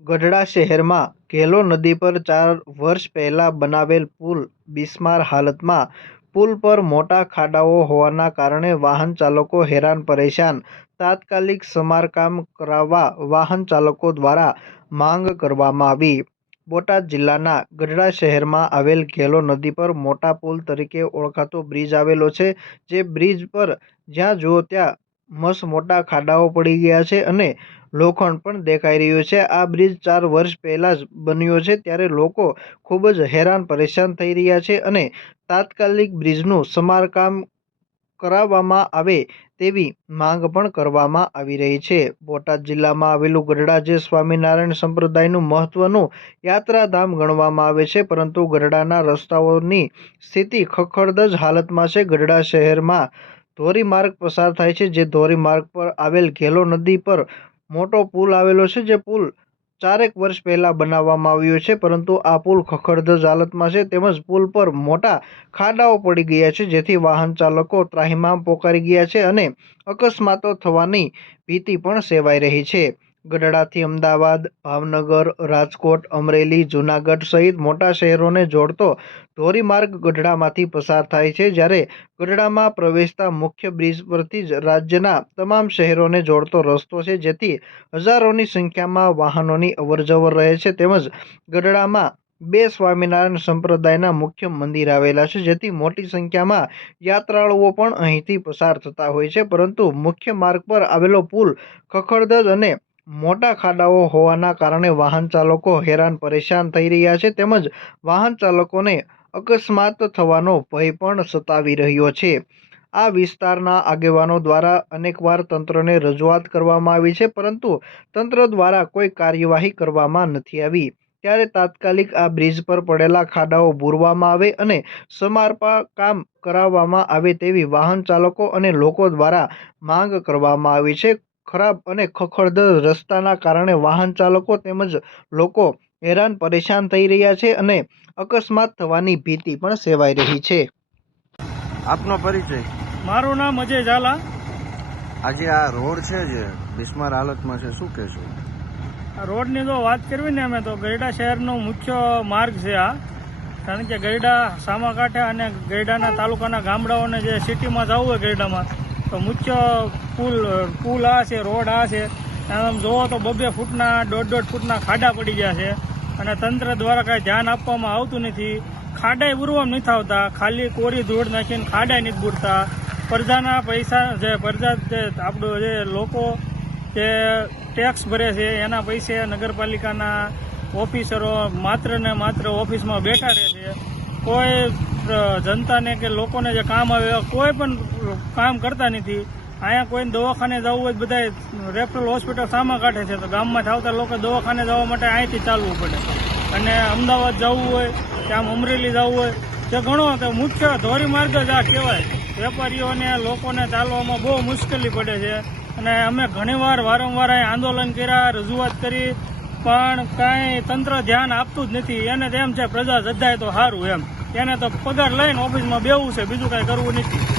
ગઢડા શહેરમાં ઘેલો નદી પર ચાર વર્ષ પહેલા બનાવેલ પુલ બિસ્માર હાલતમાં પુલ પર મોટા ખાડાઓ હોવાના કારણે વાહન ચાલકો હેરાન પરેશાન. તાત્કાલિક સમારકામ કરાવવા વાહન ચાલકો દ્વારા માંગ કરવામાં આવી. બોટાદ જિલ્લાના ગઢડા શહેરમાં આવેલ ઘેલો નદી પર મોટા પુલ તરીકે ઓળખાતો બ્રિજ આવેલો છે. જે બ્રિજ પર જ્યાં જુઓ ત્યાં મસ્ત મોટા ખાડાઓ પડી ગયા છે અને લોખંડ પણ દેખાઈ રહ્યું છે. આ બ્રિજ ચાર વર્ષ પહેલાં જ બન્યો છે ત્યારે લોકો ખૂબ જ હેરાન પરેશાન થઈ રહ્યા છે અને તાત્કાલિક બ્રિજનું સમારકામ કરાવવામાં આવે તેવી માંગ પણ કરવામાં આવી રહી છે. બોટાદ જિલ્લામાં આવેલું ગઢડા જે સ્વામિનારાયણ સંપ્રદાયનું મહત્વનું યાત્રાધામ ગણવામાં આવે છે, પરંતુ ગઢડાના રસ્તાઓની સ્થિતિ ખખડદ જ હાલતમાં છે. ગઢડા શહેરમાં ધોરીમાર્ગ પસાર થાય છે, જે ધોરીમાર્ગ પર આવેલ ઘેલો નદી પર મોટો પુલ આવેલો છે, જે પુલ ચારેક વર્ષ પહેલાં બનાવવામાં આવ્યો છે, પરંતુ આ પુલ ખખડધજ હાલતમાં છે. તેમજ પુલ પર મોટા ખાડાઓ પડી ગયા છે, જેથી વાહન ચાલકો ત્રાહિમામ પોકારી ગયા છે અને અકસ્માતો થવાની ભીતિ પણ સેવાઈ રહી છે. ગઢડાથી અમદાવાદ, ભાવનગર, રાજકોટ, અમરેલી, જૂનાગઢ સહિત મોટા શહેરોને જોડતો ધોરીમાર્ગ ગઢડામાંથી પસાર થાય છે. જ્યારે ગઢડામાં પ્રવેશતા મુખ્ય બ્રિજ પરથી જ રાજ્યના તમામ શહેરોને જોડતો રસ્તો છે, જેથી હજારોની સંખ્યામાં વાહનોની અવરજવર રહે છે. તેમજ ગઢડામાં બે સ્વામિનારાયણ સંપ્રદાયના મુખ્ય મંદિર આવેલા છે, જેથી મોટી સંખ્યામાં યાત્રાળુઓ પણ અહીંથી પસાર થતા હોય છે. પરંતુ મુખ્ય માર્ગ પર આવેલો પુલ ખખડધજ અને મોટા ખાડાઓ હોવાના કારણે વાહન ચાલકો હેરાન પરેશાન થઈ રહ્યા છે તેમજ વાહન ચાલકોને અકસ્માત થવાનો ભય પણ સતાવી રહ્યો છે. આ વિસ્તારના આગેવાનો દ્વારા અનેકવાર તંત્રને રજૂઆત કરવામાં આવી છે, પરંતુ તંત્ર દ્વારા કોઈ કાર્યવાહી કરવામાં નથી આવી. ત્યારે તાત્કાલિક આ બ્રિજ પર પડેલા ખાડાઓ બૂરવામાં આવે અને સમારપા કામ કરાવવામાં આવે તેવી વાહન ચાલકો અને લોકો દ્વારા માંગ કરવામાં આવી છે. ખરાબ અને ખખડધજ રસ્તાના કારણે વાહન ચાલકો તેમજ લોકો હેરાન પરેશાન થઈ રહ્યા છે અને અકસ્માત થવાની ભીતિ પણ સેવાઈ રહી છે. આપનો પરિચય? મારું નામ અજય ઝાલા. આજે આ રોડ છે જે? બિસ્માર હાલતમાં છે શું કહેશો? આ રોડની જો વાત કરવી ને અમે તો ગરડા શહેરનો મુખ્ય માર્ગ છે આ. કારણ કે ગરડા સામાકાંઠે અને ગરડાના તાલુકાના ગામડાઓને જે સિટીમાં જવું હોય ગરડામાં તો મુખ્ય પુલ પુલ આ છે રોડ આ છે આમ જોવો તો બબે ફૂટના, દોઢ દોઢ ફૂટના ખાડા પડી ગયા છે. અને તંત્ર દ્વારા કાંઈ ધ્યાન આપવામાં આવતું નથી. ખાડાય પૂરવામાં નથી આવતા. ખાલી કોરી ધૂળ નાખીને ખાડાય નથી બુરતા. પ્રજાના પૈસા જે, પ્રજા જે, આપણું જે લોકો જે ટેક્સ ભરે છે, એના પૈસે નગરપાલિકાના ઓફિસરો માત્ર ને માત્ર ઓફિસમાં બેઠા રહે છે. કોઈ જનતાને કે લોકોને જે કામ આવે એવા કોઈ પણ કામ કરતા નથી. અહીંયા કોઈને દવાખાને જવું હોય તો બધા રેફરલ હોસ્પિટલ સામા કાઢે છે. તો ગામમાં આવતા લોકો દવાખાને જવા માટે અહીંથી ચાલવું પડે. અને અમદાવાદ જવું હોય, કે આમ અમરેલી જવું હોય, જે ઘણો તો મુખ્ય ધોરીમાર્ગ જ આ કહેવાય. વેપારીઓને, લોકોને ચાલવામાં બહુ મુશ્કેલી પડે છે. અને અમે ઘણીવાર વારંવાર અહીં આંદોલન કર્યા, રજૂઆત કરી, પણ કાંઈ તંત્ર ધ્યાન આપતું જ નથી. એને તેમ છે, પ્રજા જધાય તો સારું એમ. એને તો પગાર લઈને ઓફિસમાં બેવું છે બીજું કાંઈ કરવું નથી.